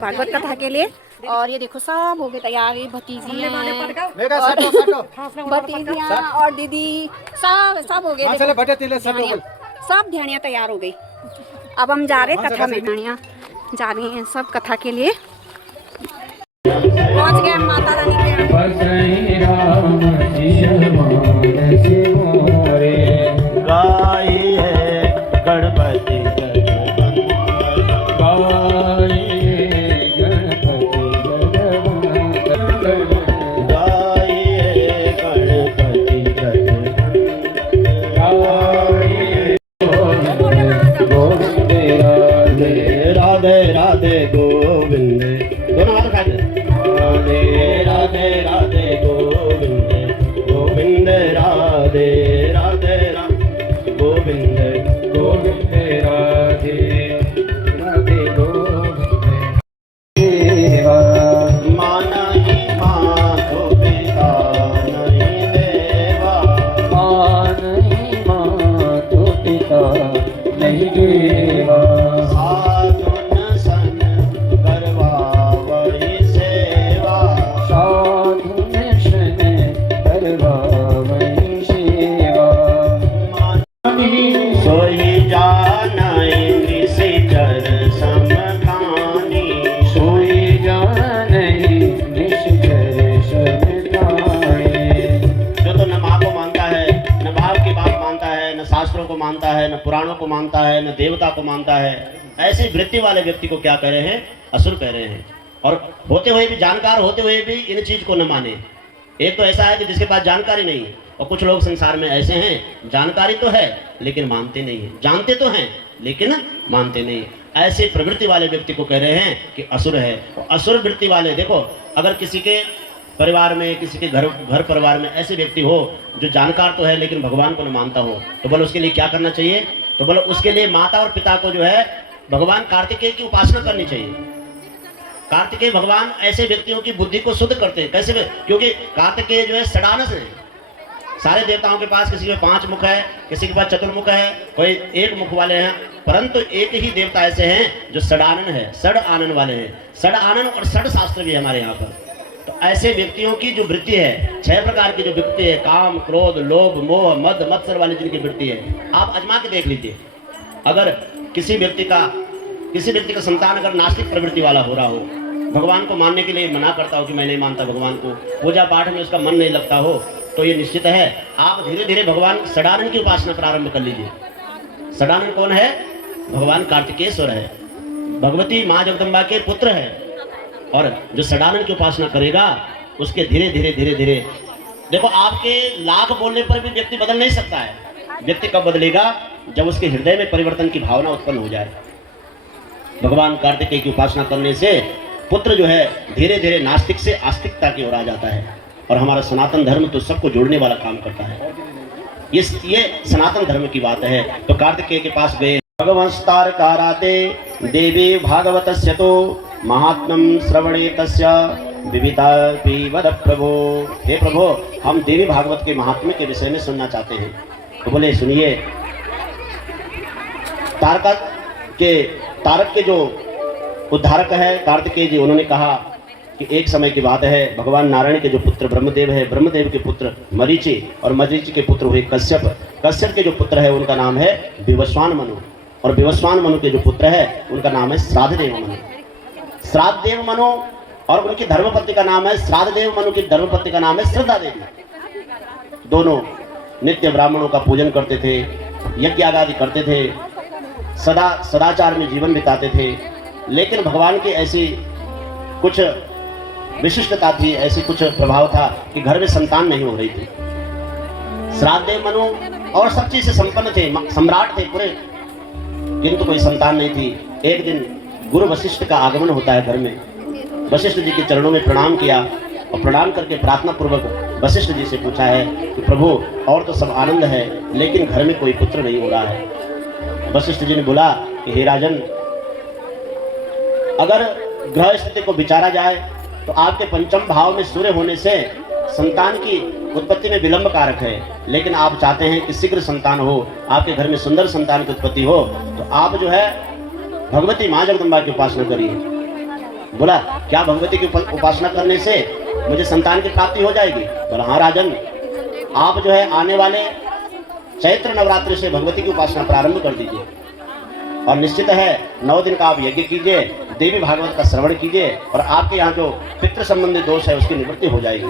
भागवत कथा के लिए। और ये देखो सब हो गए तैयार, ये भतीजियाँ और दीदी सब हो गए, सब ध्यानियाँ तैयार हो गई। अब हम जा रहे कथा में, ध्यानियाँ जा रही हैं सब कथा के लिए। पहुँच गए हम माता रानी के मानता है, न पुराणों को मानता है, न देवता को मानता है, ऐसी वृत्ति वाले व्यक्ति को क्या कह रहे हैं? असुर कह रहे हैं। और होते हुए भी, जानकार होते हुए भी इन चीज को न माने। एक तो ऐसा है कि जिसके पास जानकारी नहीं है, और कुछ लोग संसार में ऐसे हैं, जानकारी तो है लेकिन मानते नहीं है, जानते तो हैं लेकिन मानते नहीं। ऐसे प्रवृत्ति वाले व्यक्ति को कह रहे हैं कि असुर है। और असुर वृत्ति वाले, देखो अगर किसी के परिवार में, किसी के घर परिवार में ऐसे व्यक्ति हो जो जानकार तो है लेकिन भगवान को न मानता हो, तो बोलो उसके लिए क्या करना चाहिए? तो बोलो उसके लिए माता और पिता को जो है भगवान कार्तिकेय की उपासना करनी चाहिए। कार्तिकेय भगवान ऐसे व्यक्तियों की बुद्धि को शुद्ध करते हैं। कैसे? क्योंकि कार्तिकेय जो है षडानस है। सारे देवताओं के पास किसी के 5 मुख है, किसी के पास चतुर्मुख है, कोई 1 मुख वाले हैं, परंतु एक ही देवता ऐसे हैं जो षडानन है, षड आनन वाले हैं। षड आनन और षड शास्त्र भी हमारे यहाँ पर। तो ऐसे व्यक्तियों की जो वृत्ति है, 6 प्रकार की जो वृत्ति है, काम, क्रोध, लोभ, मोह, मद, मत्सर वाली जिनकी वृत्ति है, आप आजमा के देख लीजिए। अगर किसी व्यक्ति का संतान अगर नास्तिक प्रवृत्ति वाला हो रहा हो, भगवान को मानने के लिए मना करता हो कि मैं नहीं मानता भगवान को, पूजा पाठ में उसका मन नहीं लगता हो, तो ये निश्चित है आप धीरे धीरे भगवान षडानन की उपासना प्रारंभ कर लीजिए। षडानन कौन है? भगवान कार्तिकेश्वर है, भगवती माँ जगदम्बा के पुत्र है। और जो षडानन की उपासना करेगा उसके धीरे धीरे देखो, आपके लाख बोलने पर भी व्यक्ति बदल नहीं सकता है। व्यक्ति कब बदलेगा? जब उसके हृदय में परिवर्तन की भावना उत्पन्न हो जाए। भगवान कार्तिकेय की उपासना करने से पुत्र जो है धीरे धीरे नास्तिक से आस्तिकता की ओर आ जाता है। और हमारा सनातन धर्म तो सबको जोड़ने वाला काम करता है। ये सनातन धर्म की बात है। तो कार्तिकेय के पास गए। भगवंस्तारकाराते देवी भागवतस्य तो महात्मम श्रवणे तस्य विवितापि वद प्रभो। हे प्रभो, हम देवी भागवत के महात्म्य के विषय में सुनना चाहते हैं। तो बोले सुनिए। तारक के जो उद्धारक है कार्तिकेय जी, उन्होंने कहा कि एक समय की बात है, भगवान नारायण के जो पुत्र ब्रह्मदेव है, ब्रह्मदेव के पुत्र मरीचि, और मरीचि के पुत्र हुए कश्यप। कश्यप के जो पुत्र है उनका नाम है विवस्वान मनु, और विवस्वान मनु के जो पुत्र है उनका नाम है श्राद्धदेव मनु। श्राद्धदेव मनु और उनकी धर्मपत्नी का नाम है श्राद्धदेव मनु की धर्मपत्नी का नाम है श्रद्धा देवी। दोनों नित्य ब्राह्मणों का पूजन करते थे, यज्ञ आदि करते थे, सदाचार में जीवन बिताते थे। लेकिन भगवान की ऐसी कुछ विशिष्टता थी, ऐसी कुछ प्रभाव था कि घर में संतान नहीं हो रही थी। श्राद्धदेव मनु और सब चीज से संपन्न थे, सम्राट थे पूरे, किंतु कोई संतान नहीं थी। एक दिन गुरु वशिष्ठ का आगमन होता है घर में। वशिष्ठ जी के चरणों में प्रणाम किया, और प्रणाम करके प्रार्थना पूर्वक वशिष्ठ जी से पूछा है कि प्रभु, और तो सब आनंद है लेकिन घर में कोई पुत्र नहीं हो रहा है। वशिष्ठ जी ने बोला कि हे राजन, अगर ग्रह स्थिति को विचारा जाए तो आपके पंचम भाव में सूर्य होने से संतान की उत्पत्ति में विलंब कारक है, लेकिन आप चाहते हैं कि शीघ्र संतान हो, आपके घर में सुंदर संतान की उत्पत्ति हो, तो आप जो है भगवती माँ जगदम्बा की उपासना करिए। बोला क्या भगवती की उपासना करने से मुझे संतान की प्राप्ति हो जाएगी? बोला हाँ राजन, आप जो है आने वाले चैत्र नवरात्रि से भगवती की उपासना प्रारंभ कर दीजिए और निश्चित है 9 दिन का आप यज्ञ कीजिए, देवी भागवत का श्रवण कीजिए और आपके यहाँ जो पितृ संबंधी दोष है उसकी निवृत्ति हो जाएगी।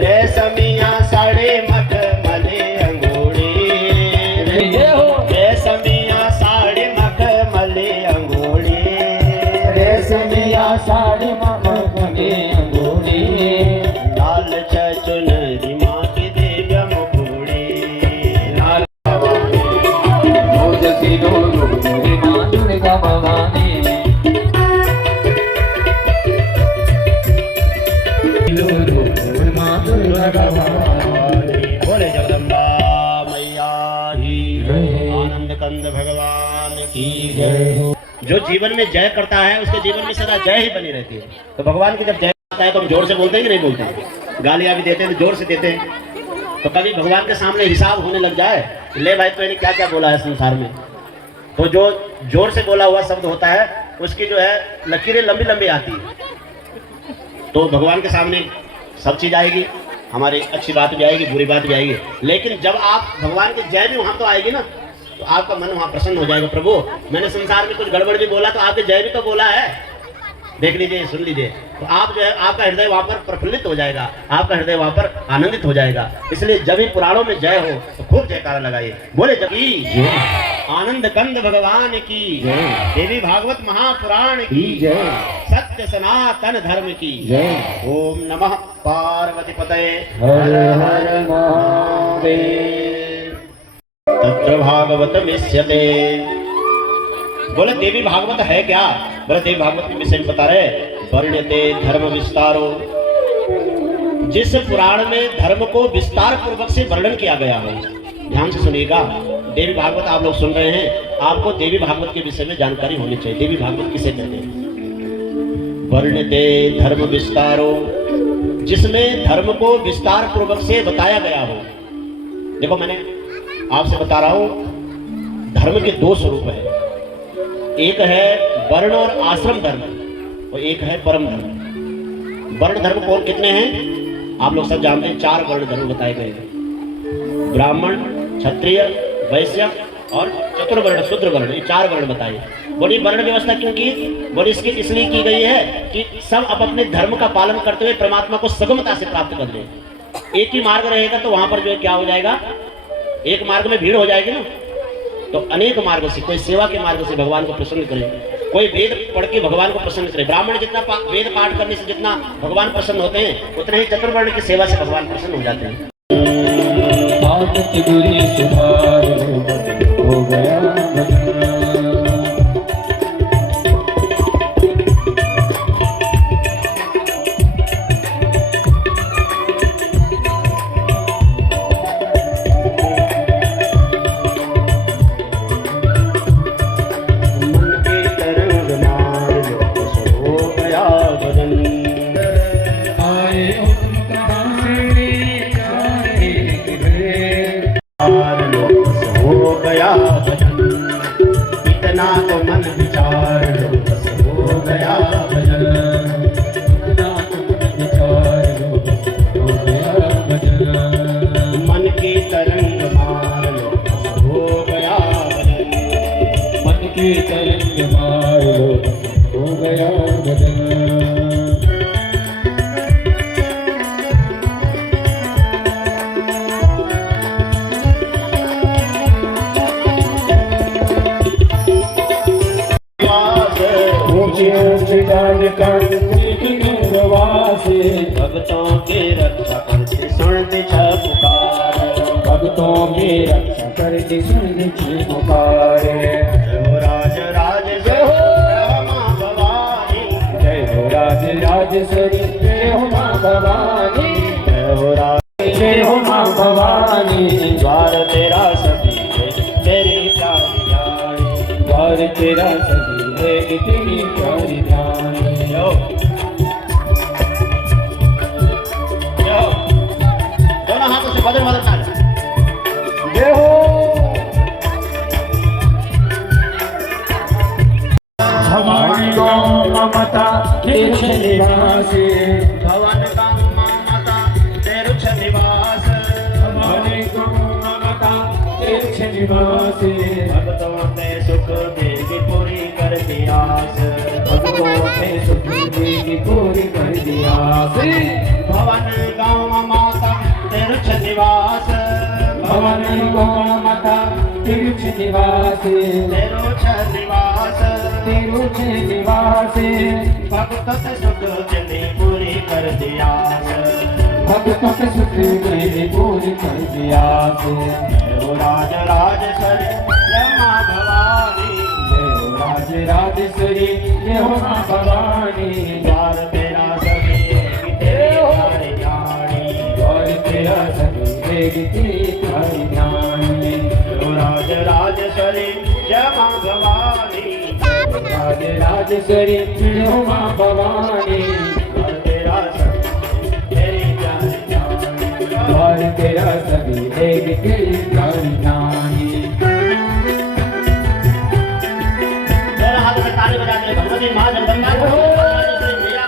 रेशमिया साड़ी मखमली अंगूठी, रेशमिया साड़ी मखमली अंगूठी, रेशमिया साड़ी मखमली अंगूठी, लाल चुनरी माँ की दिव्य मुखड़ी, लाल मोजसी डोलो मेरी माँ दुर्गा भवानी, माँ दुर्गा भवानी। बोले जगदम्बा मैया की आनंद कंद भगवान की जय। जो जीवन में जय करता है उसके जीवन में सदा जय ही बनी रहती है। तो भगवान की जब जय आता है तो हम जोर से बोलते हैं कि नहीं बोलते हैं? गालियां भी देते हैं तो जोर से देते हैं। तो कभी भगवान के सामने हिसाब होने लग जाए, ले भाई तो क्या क्या बोला है संसार में, तो जो जोर से बोला हुआ शब्द होता है उसकी जो है लकीरें लंबी लंबी आती है। तो भगवान के सामने सब चीज आएगी, हमारी अच्छी बात भी आएगी, बुरी बात भी आएगी, लेकिन जब आप भगवान की जय भी वहां तो आएगी ना, तो आपका मन वहां प्रसन्न हो जाएगा। प्रभु मैंने संसार में कुछ गड़बड़ भी बोला तो आपकी जय भी तो बोला है, देख लीजिए सुन लीजिए। तो आप जो है आपका हृदय वहां पर प्रफुल्लित हो जाएगा, आपका हृदय वहां पर आनंदित हो जाएगा। इसलिए जब भी पुराणों में जय हो तो खूब जयकारा लगाइए। बोले जगी आनंद कंद भगवान की जय, देवी भागवत महापुराण की जय, सत्य सनातन धर्म की जय। ओम नमः पार्वती पतये हर हर महादेव। तत्र भागवत मिष्यते। बोले देवी भागवत है क्या? बोले देवी भागवत के विषय में बता रहे, वर्ण्यते धर्म विस्तारो। जिस पुराण में धर्म को विस्तार पूर्वक से वर्णन किया गया हो, ध्यान से सुनिएगा। देवी भागवत आप लोग सुन रहे हैं, आपको देवी भागवत के विषय में जानकारी होनी चाहिए। देवी भागवत किसे कहते हैं? वर्ण्यते धर्म विस्तारो, जिसमें धर्म को विस्तार पूर्वक से बताया गया हो। देखो मैंने आपसे बता रहा हूं, धर्म के 2 स्वरूप है, एक है वर्ण और आश्रम धर्म और एक है परम धर्म। वर्ण धर्म कौन कितने हैं आप लोग सब जानते हैं, 4 वर्ण धर्म बताए गए हैं, ब्राह्मण, क्षत्रिय, वैश्य और चतुर्वर्ण शूद्र वर्ण, ये 4 वर्ण बताए। बड़ी वर्ण व्यवस्था क्यों की? बड़ी इसकी इसलिए की गई है कि सब अपने धर्म का पालन करते हुए परमात्मा को सुगमता से प्राप्त कर ले। एक ही मार्ग रहेगा तो वहां पर जो है क्या हो जाएगा, एक मार्ग में भीड़ हो जाएगी ना, तो अनेक मार्ग से, कोई सेवा के मार्ग से भगवान को प्रसन्न करे, कोई वेद पढ़ के भगवान को प्रसन्न करे। ब्राह्मण जितना वेद पाठ करने से जितना भगवान प्रसन्न होते हैं, उतने ही चतुर्वर्ण की सेवा से भगवान प्रसन्न हो जाते हैं। हो गया इतना तो मन विचार लो बस हो गया भजन, इतना तो मन विचार लो बस हो गया भजन, मन की तरंग मार लो बस हो गया भजन, मन की तरंग मार लो बस हो गया भजन। भक्तों की रक्षा करते सुनते छ पुकार, भक्तों की रक्षा करते सुनते छ पुकार। जय हो राज राज जय हो मां भवानी, जय हो राज राजेश्वरी जय हो मां भवानी, जय हो राज जय हो मां भवानी। द्वार तेरा सभी है तेरी प्यारी ध्यानी, द्वार तेरा सभी है तेरी प्यारी ध्यानी। दोनों हाथों से बदल बदल ताल। जय हो निवासी भवन गाँव माता तेरुछ निवास भवानी माता तीर्थ निवासी भक्तों ते सुख देगी पूरी कर दियास भक्तों के सुख की पूरी कर दिया भवन गाँव माता तेरुछ निवास भवानी माता तीर्थ निवासी तेरुछ निवास तीर्थ निवासी भक्त से सुख देगी पूरी कर दियास भक्तों के सुख की पूरी कर दिया राज राजेश्वरी जय माँ भवानी राज राजेश्वरी जय माँ भवानी द्वार तेरा सभी तेरे जानी और तेरा सभी देगी तुम्हारी ज्ञानी राज राजेश्वरी जय माँ भवानी राज राजेश्वरी जय माँ भवानी द्वार तेरा सभी तेरे जानी और तेरा सभी देगी तुम्हारी ज्ञानी मेरा हाथ में ताली बजा के भगवती माँ जगदम्बा को राजेश्वरी मैया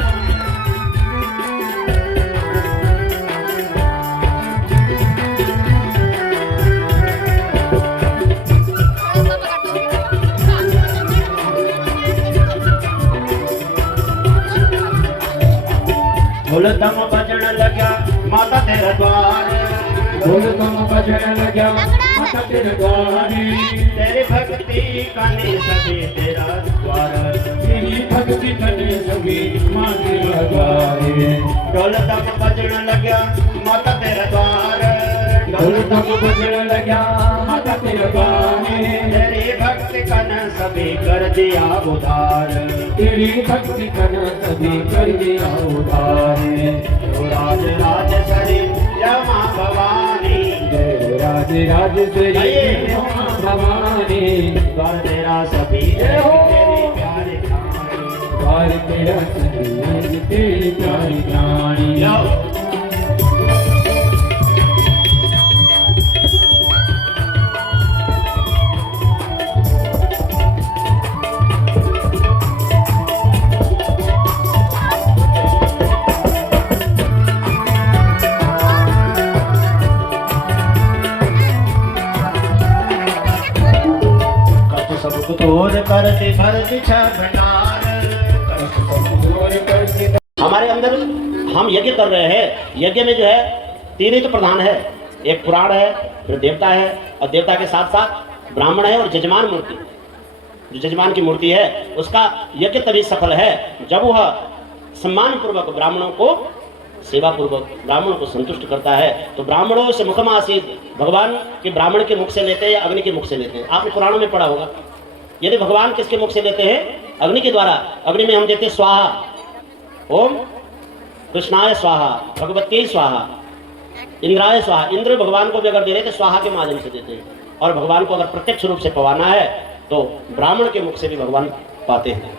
ढोल दम बजन लगा माता तेरा द्वार ढोल कम बजन लगा माता तेरे द्वारे तेरी भक्ति करने सभी तेरा द्वार तेरी भक्ति करने सभी माँ तेरा द्वारे ढोल दम बजन लगा माता तेरा द्वार ढोल कम बजन लगा माता तेरे द्वारे तेरी भक्ति करने सभी कर दिया उधार तेरी भक्ति करना सभी कर दिया उधारे राज राजेश्वरी जय माँ भवानी जय राज राजेश्वरी जय माँ भवानी द्वार तेरा सभी तेरी प्यारे कहानी द्वार तेरा सभी तेरी प्यारी प्राणी सबको तोड़ करते भरती भंडार हमारे अंदर हम यज्ञ कर रहे हैं। यज्ञ में जो है तीन ही तो प्रधान है, एक पुराण है, फिर देवता है और देवता के साथ साथ ब्राह्मण है और जजमान मूर्ति। जो जजमान की मूर्ति है उसका यज्ञ तभी सफल है जब वह सम्मान पूर्वक ब्राह्मणों को सेवा पूर्वक ब्राह्मणों को संतुष्ट करता है। तो ब्राह्मणों से मुखमासीत भगवान के ब्राह्मण के मुख से लेते हैं या अग्नि के मुख से लेते हैं। आपने पुराणों में पढ़ा होगा। यदि भगवान किसके मुख से लेते हैं? अग्नि के द्वारा। अग्नि में हम देते स्वाहा, ओम कृष्णाय स्वाहा, भगवती स्वाहा, इंद्राय स्वाहा। इंद्र भगवान को भी अगर दे रहे तो स्वाहा के माध्यम से देते हैं। और भगवान को अगर प्रत्यक्ष रूप से पवाना है तो ब्राह्मण के मुख से भी भगवान पाते हैं।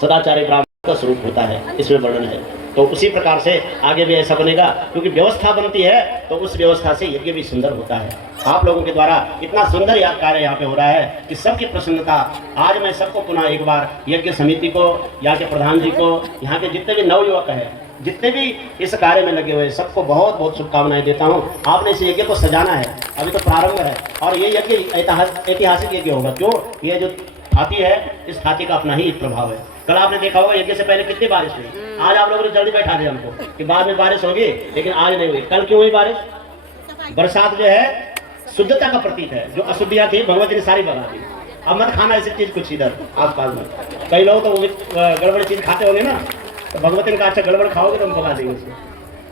सदाचारी ब्राह्मण का स्वरूप होता है, इसमें वर्णन है। तो उसी प्रकार से आगे भी ऐसा बनेगा, क्योंकि व्यवस्था बनती है तो उस व्यवस्था से यज्ञ भी सुंदर होता है। आप लोगों के द्वारा इतना सुंदर कार्य यहाँ पे हो रहा है कि सबकी प्रसन्नता। आज मैं सबको पुनः एक बार यज्ञ समिति को, यहाँ के प्रधान जी को, यहाँ के जितने भी नवयुवक हैं, जितने भी इस कार्य में लगे हुए हैं, सबको बहुत बहुत शुभकामनाएं देता हूँ। आपने इस यज्ञ को सजाना है, अभी तो प्रारंभ है और ये यज्ञ ऐतिहासिक यज्ञ होगा। क्यों? ये जो हाथी है, इस हाथी का अपना ही प्रभाव है। कल आपने देखा होगा यज्ञ से पहले कितनी बारिश हुई। आज आप लोगों ने जल्दी बैठा दिया हमको कि बाद में बारिश होगी, लेकिन आज नहीं हुई। कल क्यों हुई बारिश? बरसात जो है शुद्धता का प्रतीक है। जो अशुद्धियाँ थी भगवती ने सारी भगा दी। अब मत खाना ऐसी चीज कुछ इधर आसपास में। कई लोग तो गड़बड़ चीज खाते होंगे ना, तो भगवती ने कहा अच्छा गड़बड़ खाओगे तो हम भगा देंगे उसको।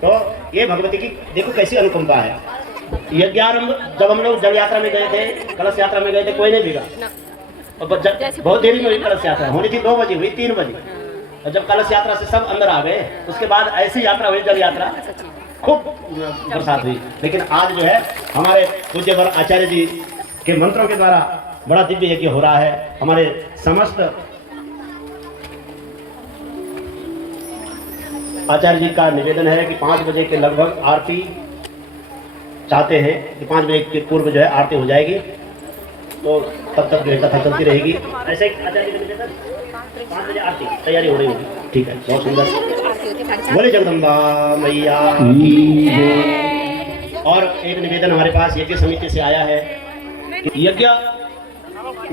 तो ये भगवती की देखो कैसी अनुकंपा है। यज्ञारंभ जब हम लोग जल यात्रा में गए थे, कलश यात्रा में गए थे, कोई नहीं भीगा। और बहुत देरी में हुई कलश यात्रा, होनी थी 2 बजे, हुई 3 बजे। और जब कलश यात्रा से सब अंदर आ गए, उसके बाद ऐसी यात्रा हुई, जल यात्रा, खूब बरसात हुई। लेकिन आज जो है हमारे पूज्य वर आचार्य जी के मंत्रों के द्वारा बड़ा दिव्य यज्ञ हो रहा है। हमारे समस्त आचार्य जी का निवेदन है कि 5 बजे के लगभग आरती चाहते हैं कि 5 बजे के पूर्व जो है आरती हो जाएगी। तो तब तक जो है कथा चलती रहेगी। ऐसे आचार्य जी निवेदन 5 बजे आरती तैयारी हो रही होगी। ठीक है, बहुत सुंदर। बोले जगदम्बा मैया की जय। और एक निवेदन हमारे पास यज्ञ समिति से आया है कि यज्ञ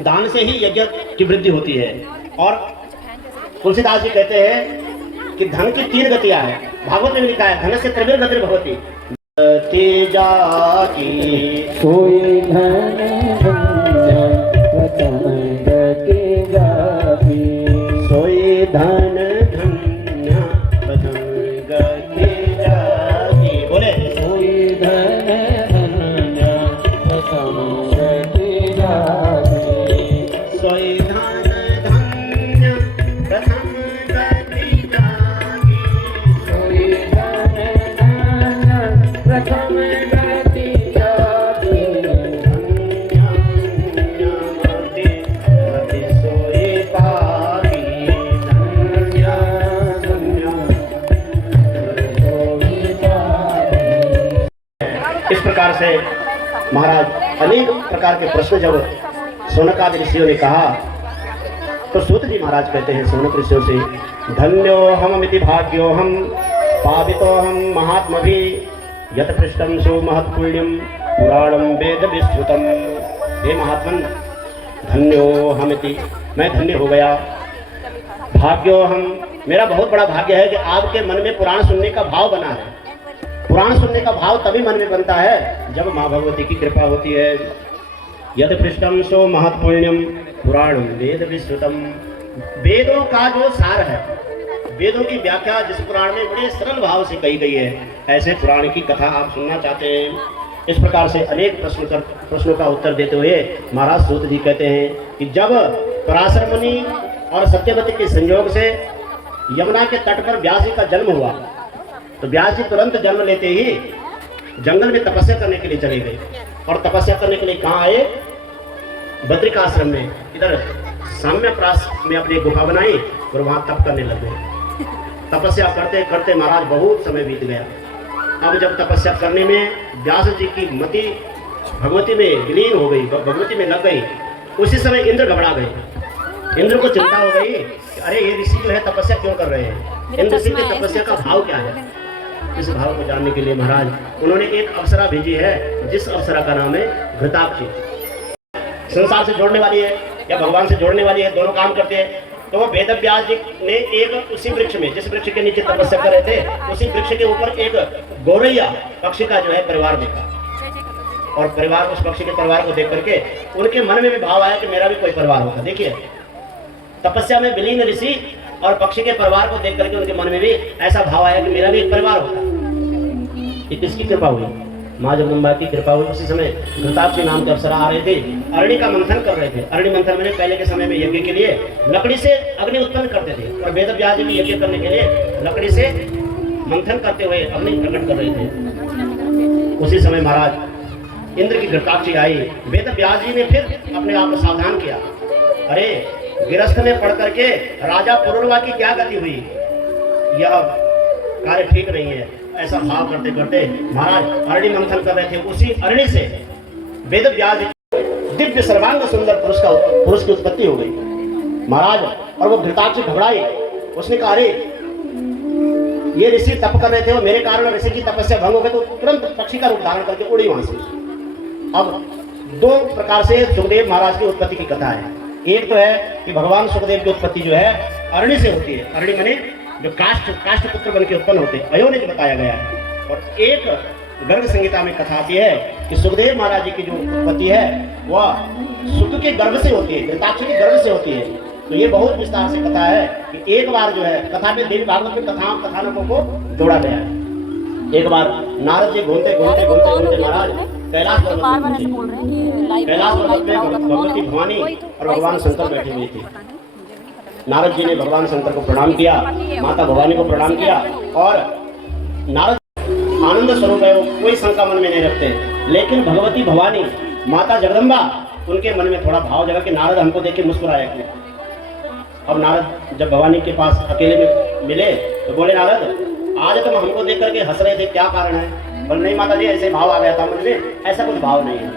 दान से ही यज्ञ की वृद्धि होती है। और तुलसीदास जी कहते हैं कि धन की 3 गतियां हैं। भागवत में लिखा है धन से त्रिविध गति भगवती तेजा की सोई धन धन्य प्रथम गति जाति। सोई धन धन्य प्रथम गति जाति। बोले सोई धन धन्य प्रथम गति जाति। सोई धन धन्य प्रथम गति जाति। सोई धन धन्य प्रथम गति जाति। सोई पापी धन्य धन्य। इस प्रकार से महाराज अनेक प्रकार के प्रश्न जब शौनकादि ऋषियों ने कहा तो सूत जी महाराज कहते हैं शौनक ऋषियों से, धन्यो हममिति भाग्यो हम पावितो हम महात्मभि यत पृष्ठम सो महत्पुण्यम पुराणम वेद विश्रुतम। हे महात्मन, धन्यो हमिति, मैं धन्य हो गया। भाग्यो हम, मेरा बहुत बड़ा भाग्य है कि आपके मन में पुराण सुनने का भाव बना है। पुराण सुनने का भाव तभी मन में बनता है जब माँ भगवती की कृपा होती है। यद पृष्ठम सो महत्पुण्यम पुराण वेद विश्रुतम। वेदों का जो सार है, वेदों की व्याख्या जिस पुराण में बड़े सरल भाव से कही गई है, ऐसे पुराण की कथा आप सुनना चाहते हैं। इस प्रकार से अनेक प्रश्नों का उत्तर देते हुए महाराज सूत जी कहते हैं कि जब पराशर मुनि और सत्यवती के संयोग से यमुना के तट पर व्यास जी का जन्म हुआ तो व्यास जी तुरंत जन्म लेते ही जंगल में तपस्या करने के लिए चले गए। और तपस्या करने के लिए कहाँ आए? बद्रिकाश्रम में। इधर साम्यप्रास में अपनी गुफा बनाई और वहां तप करने लग गए। तपस्या करते करते महाराज बहुत समय बीत गया। अब जब तपस्या करने में व्यास जी की मति भगवती में विलीन हो गई, भगवती में लग गई, उसी समय इंद्र घबरा गए। इंद्र को चिंता हो गई कि अरे ये ऋषि जो है तपस्या क्यों कर रहे हैं, इंद्र ऋषि की तपस्या का भाव क्या है। इस भाव को जानने के लिए महाराज उन्होंने एक अप्सरा भेजी है, जिस अप्सरा का नाम है घृताक्षी। संसार से जोड़ने वाली है या भगवान से जोड़ने वाली है, दोनों काम करते हैं। तो वो वेद व्यास जी ने एक उसी वृक्ष में, जिस वृक्ष के नीचे तपस्या कर रहे थे, उसी वृक्ष के ऊपर एक गौरैया पक्षी का जो है परिवार देखा। और परिवार, उस पक्षी के परिवार को देख करके उनके मन में भी भाव आया कि मेरा भी कोई परिवार होगा। देखिए, तपस्या में विलीन ऋषि और पक्षी के परिवार को देख करके उनके मन में भी ऐसा भाव आया कि मेरा भी एक परिवार होगा। ये किसकी कृपा हुई? माँ जगदम्बा की कृपा हुई। उसी समय घृताक्षी नाम के अप्सरा आ रहे थे, अरणी का मंथन कर रहे थे। अरणी मंथन में पहले के समय में यज्ञ के लिए लकड़ी से अग्नि उत्पन्न करते थे, और वेद व्यास जी भी यज्ञ करने के लिए लकड़ी से मंथन करते हुए अग्नि प्रकट कर रहे थे। उसी समय महाराज इंद्र की घृताक्षी आई। वेद व्यास जी ने फिर अपने आप को सावधान किया, अरे गिरस्थ में पढ़ करके राजा पुरुरवा की क्या गति हुई, यह कार्य ठीक नहीं है। ऐसा भाव करते करते महाराज अरणी मंथन कर रहे थे। उसी अरणी से वेद व्यास दिव्य सर्वांग सुंदर पुरुष की उत्पत्ति हो गई महाराज। और वो घृताक्षी घबराई, उसने कहा अरे ये ऋषि तप कर रहे थे और मेरे कारण ऋषि की तपस्या भंग हो गई। तो तुरंत पक्षी का रूप धारण करके उड़ी वहां से। अब 2 प्रकार से सुखदेव महाराज की उत्पत्ति की कथा है। एक तो है कि भगवान सुखदेव की उत्पत्ति जो है अरणी से होती है। अरणी माने जो काष्ठ पुत्र बन के उत्पन्न होते हैं, अयोनिज बताया गया है। और एक गर्ग संहिता में कथा आती है कि सुखदेव महाराज जी की जो उत्पत्ति है वह सुख के गर्भ से होती है, घृताक्षी के गर्भ से होती है। तो ये बहुत विस्तार से कथा है कि एक बार जो है कथा में देवी भागवत में कथानकों को जोड़ा गया है। एक बार नारद जी घूमते महाराज कैलाश पर्वत में भगवती भवानी और भगवान शंकर बैठे हुए थे। नारद जी ने भगवान शंकर को प्रणाम किया, माता भवानी को प्रणाम किया। और नारद आनंद स्वरूप है, वो कोई शंका मन में नहीं रखते। लेकिन भगवती भवानी माता जगदम्बा, उनके मन में थोड़ा भाव जगा कि नारद हमको देख के मुस्कुराया क्यों। अब नारद जब भवानी के पास अकेले में मिले तो बोले, नारद आज तुम हमको देख करके हंस रहे थे, क्या कारण है? बोले नहीं माता जी, ऐसे भाव आ गया था मुझ में, ऐसा कुछ भाव नहीं है।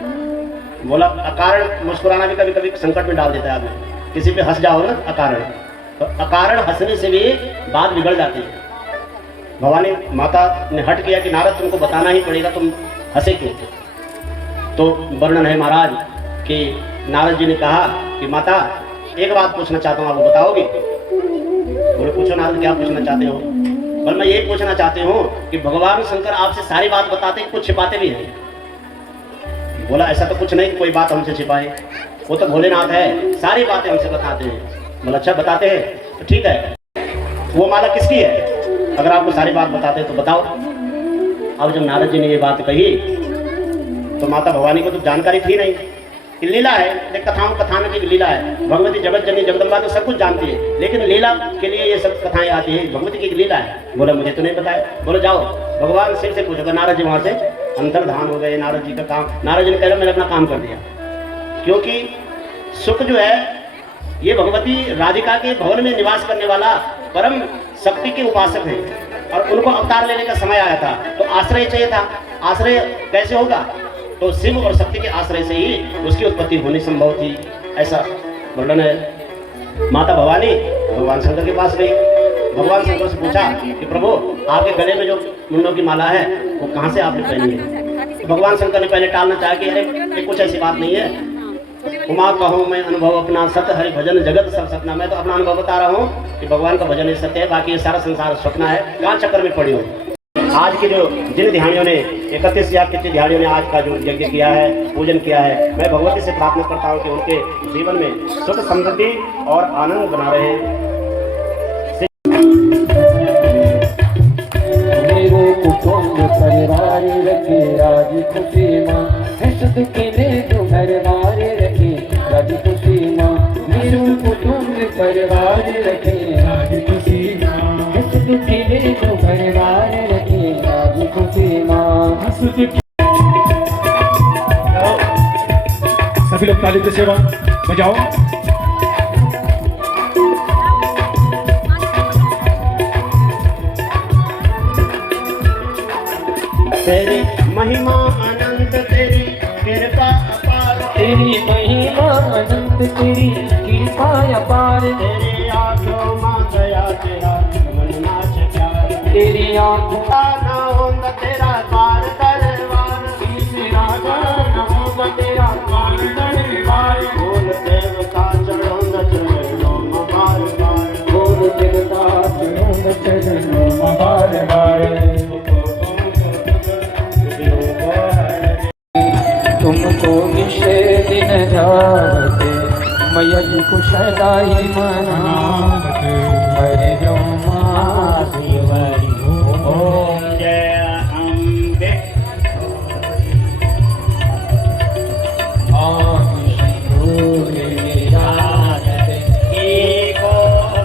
बोला अकारण मुस्कुराना भी कभी कभी संकट में डाल देता है आदमी। किसी पे हंस जाओ ना अकारण, तो अकारण हंसने से भी बात बिगड़ जाती है। भवानी माता ने हट किया कि नारद तुमको बताना ही पड़ेगा, तुम हंसे क्यों। तो वर्णन है महाराज कि नारद जी ने कहा कि माता एक बात पूछना चाहता हूँ, आप बताओगे। बोले पूछो नारद, क्या पूछना चाहते हो। बोले मैं ये पूछना चाहती हूँ कि भगवान शंकर आपसे सारी बात बताते हैं, कुछ छिपाते भी हैं। बोला ऐसा तो कुछ नहीं कि कोई बात हमसे छिपाए, वो तो भोलेनाथ है, सारी बातें हमसे बताते हैं। बोला अच्छा बताते हैं तो ठीक है, वो माला किसकी है, अगर आपको सारी बात बताते हैं तो बताओ। अब जब नारद जी ने ये बात कही तो माता भवानी को तो जानकारी थी नहीं कि लीला है, एक कथाओं की लीला है। भगवती जगत जननी जगदम्बा तो सब कुछ जानती है, लेकिन लीला के लिए ये सब कथाएं आती है, भगवती की एक लीला है। बोला मुझे तो नहीं बताया। बोले जाओ भगवान शिव से पूछोगे। नारद जी वहाँ से अंतर्धान हो गए। नारद जी का काम, नारद जी ने कहा मैंने अपना काम कर दिया, क्योंकि सुख जो है ये भगवती राधिका के भवन में निवास करने वाला परम शक्ति के उपासक हैं, और उनको अवतार लेने का समय आया था, तो आश्रय चाहिए था। आश्रय कैसे होगा, तो शिव और शक्ति के आश्रय से ही उसकी उत्पत्ति होनी संभव थी, ऐसा वर्णन है। माता भवानी भगवान शंकर के पास गई। भगवान शंकर से पूछा कि प्रभु आपके गले में जो मुंडों की माला है वो कहाँ से आपने पहनी है। तो भगवान शंकर ने पहले टालना चाहा कि अरे कुछ ऐसी बात नहीं है, उमा कहूँ मैं अनुभव अपना, सत्य हरि भजन जगत सब सपना। मैं तो अपना अनुभव बता रहा हूँ कि भगवान का भजन ही सत्य है, बाकी ये सारा संसार स्वप्न है, कहाँ चक्कर में पड़ी हो। आज के जो जिन ध्यानियों ने 31,000 कितने ध्यानियों ने आज का जो यज्ञ किया है, पूजन किया है, मैं भगवती से प्रार्थना करता हूँ कि उनके जीवन में सुख समृद्धि और आनंद बना रहे। मेरे कुटुंब परिवार रखे राज खुशी माँ, सुख के लिए तुम्हारे बार रखे राज खुशी माँ। मेरे कुटुंब परिवार रखे राज खुशी माँ, सुख के लिए तुम्हारे बार रखे राज खुशी माँ। सभी लोग ताली की सेवा बजाओ। तेरी महिमा अनंत, तेरी कृपा अपार, तेरी महिमा अनंत, तेरी कृपा अपार, तेरी आंखों मां दया तेरा मन नाच प्यार, तेरी आंखों ना होंदा तेरा द्वार दरबार, तेरा गाना होगा तेरा द्वार दरबार, बोल देवता चढ़ोंदा चरणों में बार बार, बोल देवता चढ़ोंदा चरणों में बार बार। तुमको निश्चय दिन जावते मैया जी को सदाई मनावत, हरि ब्रह्मा शिवरी ओम जय अम्बे। आदि सिंधूर विराजत, एको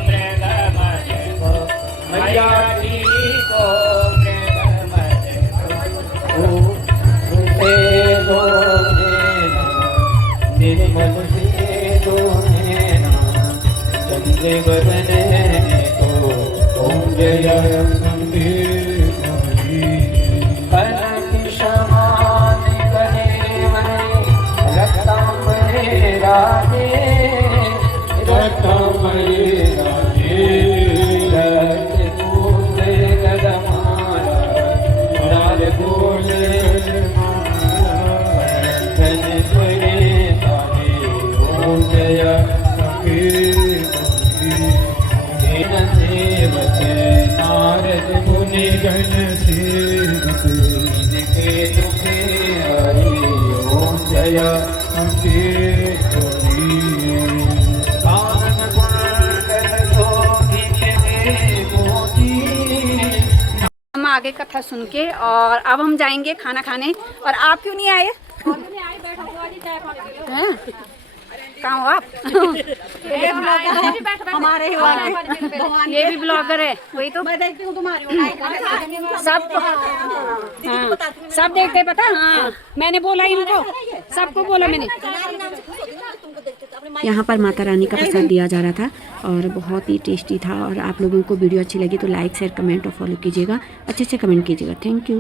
मृगमज को मैया जी को मृगमज को, उसे दो निर्मल से दो चंद्र बदने को। ओम जय अम्बे कनक समान करे रत्नामय राधे, रत्नामय राधे, रत्न गोल गदमाला लाल गोल धन स्वरे साधे। ओम जय नारद मुनि गण सेवक, इनके दुखे हरि। ओम जय अम्बे कानन कुंडल शोभित मोती। हम आगे कथा सुन के और अब हम जाएंगे खाना खाने। और आप क्यों नहीं आए हैं? कहाँ हो आप? हमारे ही वाले, ये भी ब्लॉगर है। वही तो मैं देखती हूँ तुम्हारी सब। हाँ सब देखते हैं, पता। हाँ मैंने बोला इनको, सबको बोला मैंने। यहाँ पर माता रानी का प्रसाद दिया जा रहा था और बहुत ही टेस्टी था। और आप लोगों को वीडियो अच्छी लगी तो लाइक शेयर कमेंट और फॉलो कीजिएगा, अच्छे से कमेंट कीजिएगा। Thank you.